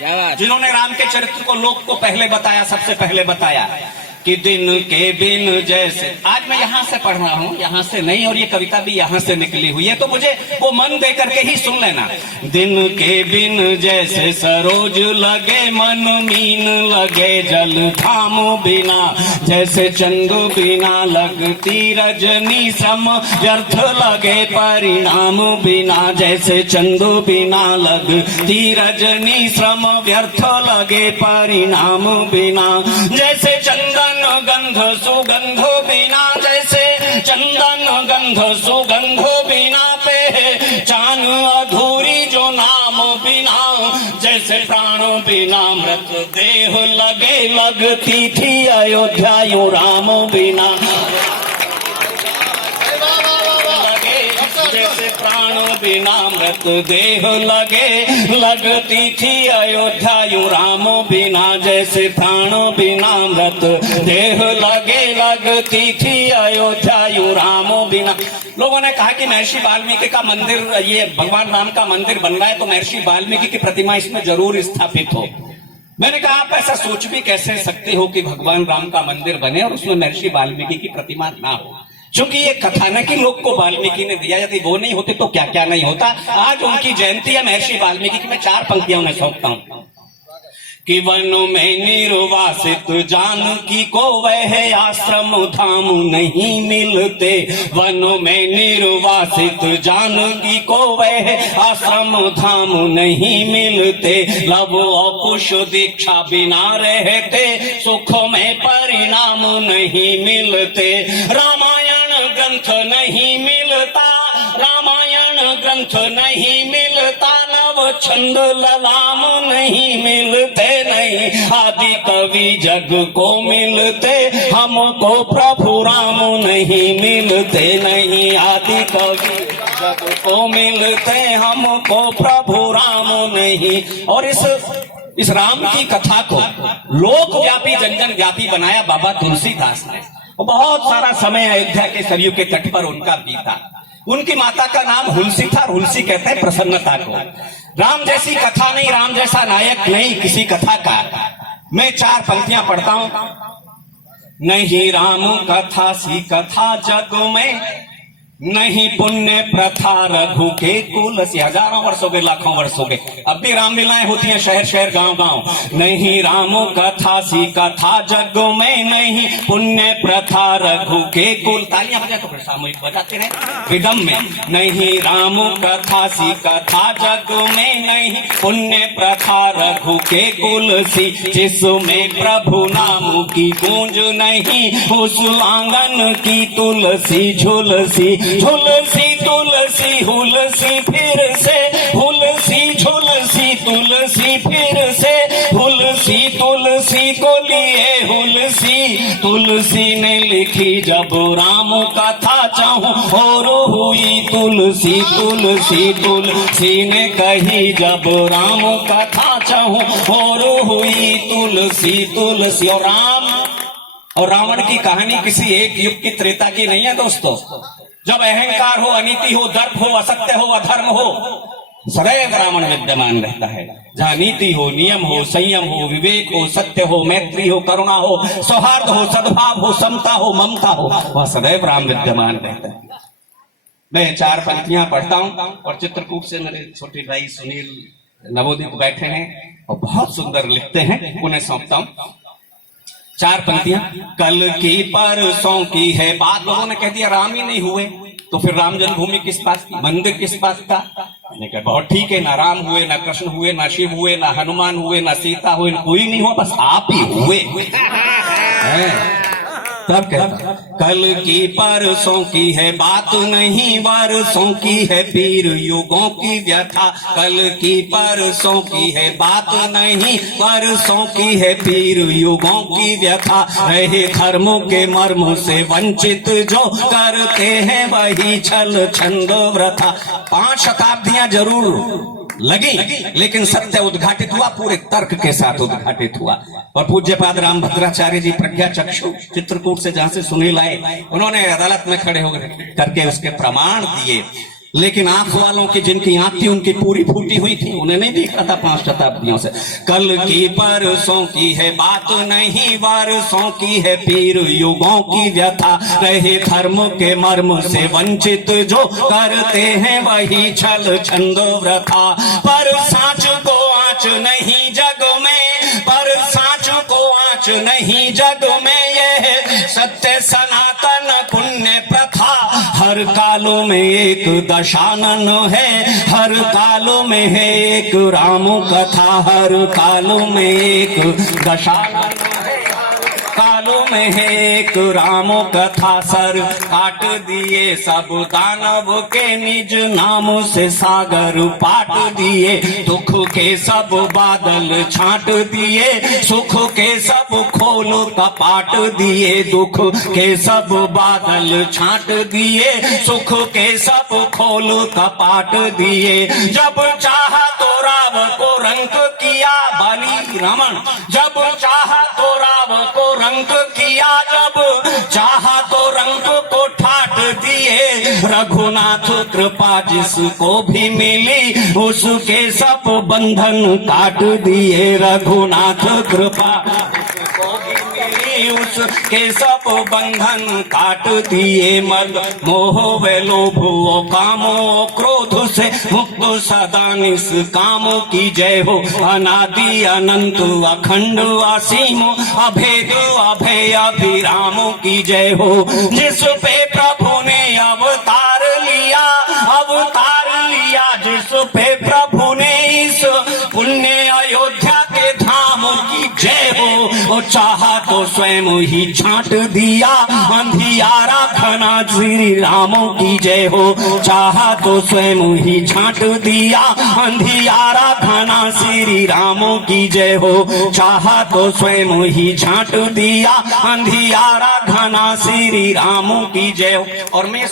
जिन्होंने राम के चरित्र को लोक को पहले बताया, सबसे पहले बताया कि दिन के बिन जैसे। आज मैं यहाँ से पढ़ रहा हूँ, यहाँ से नहीं, और ये कविता भी यहाँ से निकली हुई है, तो मुझे वो मन दे करके ही सुन लेना। दिन के बिन जैसे सरोज लगे, मन मीन लगे जल थाम बिना, जैसे चंदू बिना लगती रजनी, सम व्यर्थ लगे परिणाम बिना, जैसे चंदू बिना लगती रजनी, श्रम व्यर्थ लगे परिणाम बिना, जैसे चंदन गंध सुगंध बिना, जैसे चंदन गंध सुगंध बिना, पहचान अधूरी जो नाम बिना, जैसे प्राण बिना मृत देह लगे, लगती थी अयोध्या यूं राम बिना, जैसे प्राण बिना मृत देह लगे, लगती थी अयोध्या यूं राम बिना, जैसे प्राण बिना मृत देह लगे, लगती थी अयोध्या यूं राम बिना। लोगों ने कहा कि महर्षि वाल्मीकि का मंदिर, ये भगवान राम का मंदिर बन रहा है, तो महर्षि वाल्मीकि की प्रतिमा इसमें जरूर स्थापित हो। मैंने कहा आप ऐसा सोच भी कैसे सकते हो कि भगवान राम का मंदिर बने और उसमें महर्षि वाल्मीकि की प्रतिमा ना हो, क्योंकि ये कथानक ही लोग को वाल्मीकि ने दिया, यदि वो नहीं होते तो क्या क्या नहीं होता। आज उनकी जयंती है महर्षि वाल्मीकि की, मैं 4 पंक्तियों में सौंपता हूँ कि वन में निर्वासित जानकी को वह आश्रम धाम नहीं मिलते, वन में निर्वासित जानकी को वह आश्रम धाम नहीं मिलते, लव और कुश दीक्षा बिना रहते, सुख में परिणाम नहीं मिलते, रामायण ग्रंथ नहीं मिलता, रामायण ग्रंथ नहीं मिलता, नव छंद ललाम नहीं मिलते, नहीं आदि कवि जग को मिलते, हमको प्रभु राम नहीं मिलते, नहीं आदि कवि जग को मिलते, हमको प्रभु राम नहीं। और इस राम की कथा को लोकव्यापी जन जन व्यापी बनाया बाबा तुलसीदास ने। बहुत सारा समय अयोध्या के सरयू के तट पर उनका बीता। उनकी माता का नाम हुलसी था, हुलसी कहते हैं प्रसन्नता को। राम जैसी कथा नहीं, राम जैसा नायक नहीं किसी कथा का। मैं 4 पंक्तियां पढ़ता हूं। नहीं राम कथा सी कथा जग में, नहीं पुण्य प्रथा रघु के कुल सी। हजारों वर्ष हो गए, लाखों वर्ष हो गए, अब भी रामलीलाएं होती हैं शहर शहर गांव गांव। नहीं राम कथा सी कथा जग में, नहीं पुण्य प्रथा रघु के कुल। तालियां बजा तो फिर सामूहिक बजाते हैं रिदम में। नहीं राम कथा सी कथा जग में, नहीं पुण्य प्रथा रघु के कुल सी। जिसमें प्रभु नाम की गूंज नहीं, उस आंगन की तुलसी झुलसी। झुलसी तुलसी हुलसी फिर से, हुलसी झुलसी तुलसी फिर से, हुलसी तुलसी को लिए हुलसी। तुलसी ने लिखी जब राम कथा चाहूं, और हुई तुलसी। तुलसी तुलसी ने कही जब राम कथा चाहूं, और हुई तुलसी। तुलसी और रावण की कहानी किसी एक युग की त्रेता की नहीं है दोस्तों। जब अहंकार हो, अनीति हो, दर्प हो, असत्य हो, अधर्म हो, सदैव रावण विद्यमान रहता है। जहाँ नीति हो, नियम हो, संयम हो, विवेक हो, सत्य हो, मैत्री हो, करुणा हो, सौहार्द हो, सद्भाव हो, समता हो, ममता हो, वह सदैव राम विद्यमान रहता है। मैं 4 पंक्तियां पढ़ता हूं और चित्रकूट से मेरे छोटे भाई सुनील नवोदित बैठे हैं और बहुत सुंदर लिखते हैं, उन्हें सौंपता हूं। 4 पंक्तियां। कल की परसों की है बात। लोगों ने कह दिया राम ही नहीं हुए, तो फिर राम जन्मभूमि किस पास थी, मंदिर किस पास था। मैंने कहा बहुत ठीक है, ना राम हुए, ना कृष्ण हुए, ना शिव हुए, ना हनुमान हुए, ना सीता हुए, कोई नहीं हुआ, बस आप ही हुए। तब कहता कल की परसों की है बात नहीं, वर्षों की है पीर युगों की व्यथा। कल की परसों की है बात नहीं, वर्षों की है पीर युगों की व्यथा। रहे धर्मों के मर्म से वंचित जो, करते हैं वही छल छंद व्रथा। 5 शताब्दियां जरूर लगी, लेकिन सत्य उद्घाटित हुआ, पूरे तर्क के साथ उद्घाटित हुआ। और पूज्यपाद राम भद्राचार्य जी प्रज्ञा चक्षु चित्रकूट से जहां से सुनील आए, उन्होंने अदालत में खड़े होकर करके उसके प्रमाण दिए। लेकिन आंख वालों की जिनकी आंख थी उनकी पूरी फूटी हुई थी, उन्हें नहीं दिख रहा था 5 शताब्दियों से। कल की परसों की है बात नहीं, वारसों की है पीर युगों की व्यथा। रहे धर्म के मर्म से वंचित जो करते हैं वही छल छंद व्रथा। पर साँच को आँच नहीं जग में, पर साँच को आँच नहीं जग में, यह सत्य सनातन पुण्य प्रथा। हर कालों में एक दशानन है, हर कालों में है एक राम कथा। हर कालों में एक दशानन है, कालों में है एक राम कथा। सर काट दिए सब दानव के, निज नाम से सागर पाट दिए। दुख के सब बादल छाट दिए, सुख के सब खोल कपाट दिए। दुख के सब बादल छाट दिए, सुख के सब खोल कपाट दिए। जब चाहा तो राव को रंग किया बलि रमन, जब चाहा तो राव को रंग किया, जब चाहा तो रंग को ठाट दिए। रघुनाथ कृपा जिसको भी मिली, उसके सब बंधन काट दिए। रघुनाथ कृपा जिसको भी मिली, उसके सब बंधन काट दिए। मद मोह व लोभ ओ काम ओ क्रोध से मुक्त सदा निष्काम की जय हो। अनादि अनंत अखंड असीम अभेद अभय अभिराम की जय हो। जिस पे प्रभु ने अवतार लिया, अवतार लिया, जिस पे प्रभु ने इस पुण्य अयोध्या के धाम की जय हो। वो चाहा तो स्वयं ही छांट दिया अंधियारा घना, श्री राम की जय हो। चाहा तो स्वयं ही छांट दिया अंधियारा घना, श्री राम की जय हो। चाहा तो स्वयं ही छांट दिया अंधियारा घना, श्री राम की जय हो। और मैं